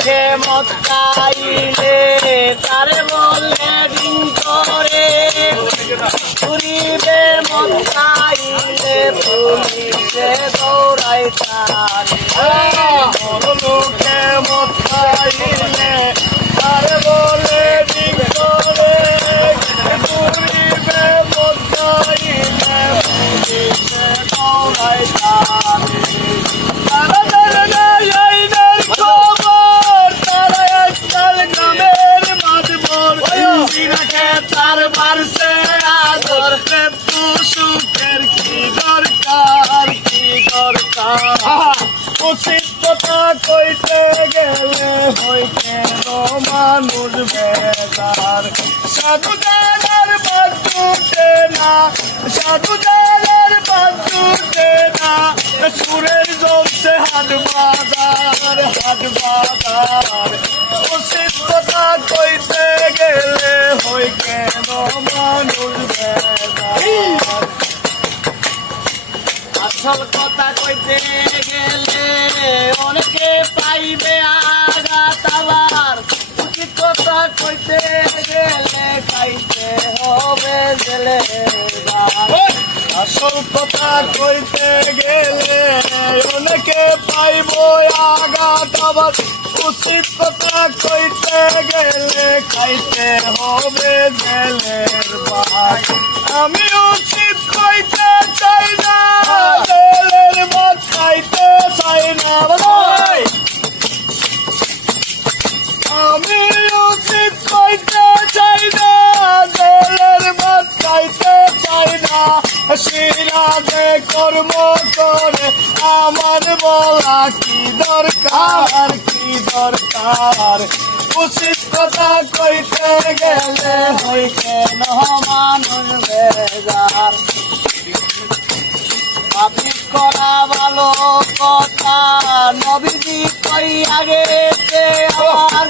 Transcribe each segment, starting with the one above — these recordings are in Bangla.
মুখে মদ খাইলে তারে বলে দিন করে ঘুরিবে মদ খাইলে পুলিশে দৌড়াই তারে মুখে মদ খাইলে তারে বলে দিন করে ঘুরিবে মদ খাইলে পুলিশে দৌড়াই তার বারসে আদর তু সুখের কি দরকার উচিত কথা কইতে গেলে হইতে মানুষ বেকার সাধু জানার বাজুতে না সাধু জানার বাজুতে না সুরের জমছে হাট বাজার উচিত কথা কইতে গেলে হই কেন মানুষ বেকার আসল কথা কইতে গেলে অনেকে পাইবে আঘাত আবার উচিত কথা কইতে গেলে খাইতে হবে জেলে আসল কথা কইতে গেলে অনেকে পাইব আঘাত আবার উচিত কথা কইতে গেলে খাইতে হবে জেলের ভাই আমি উচিত কইতে চাই না জেলের ভাত খাইতে চাই না ভাই আমি উচিত কইতে চাই না জেলের ভাত খাইতে চাই না সিরাজে কর্ম করে আমার বলা কি দরকার উচিত কথা কইতে গেলে হই কেন মানুষ বেজার পাবলিক করা ভালো কথা নবীজি কইয়া গেছে আমার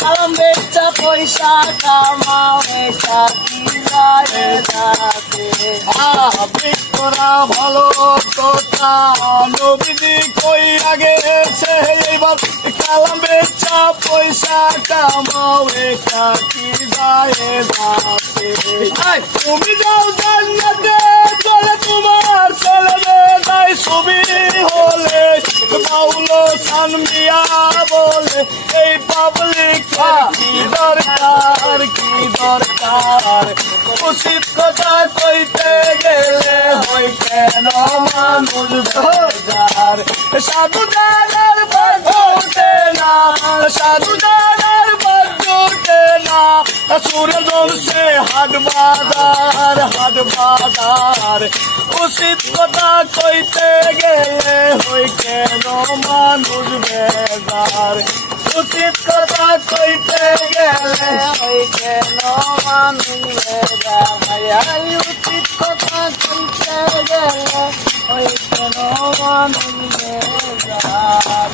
কালাম বেচা পয়সা কামাও এসা কি যায় যাতে পাবলিক করা ভালো কথা নবীজি কইয়া গেছে এবার কালাম বেচা পয়সা কামাও এসা কি যায় যাতে তুমি যাও জান্নাতে চলে তোমার ছেলে তাই ছবি হলে বাউলো সানমিয়া বলে এই পাবলিক কি দরকার উচিত কথা কইতে গেলে হই কেন মানুষ বেজার সাধু জানার বাজুতে না সাধু জানার বাজুতে না সুরে জমছে হাট বাজার উচিত কথা কইতে গেলে হই কেন মানুষ বেজার উচিত কথা কইতে গেলে হই কেন মানুষ বেজার উচিত কথা কইতে গেলে হই কেন মানুষ বেজার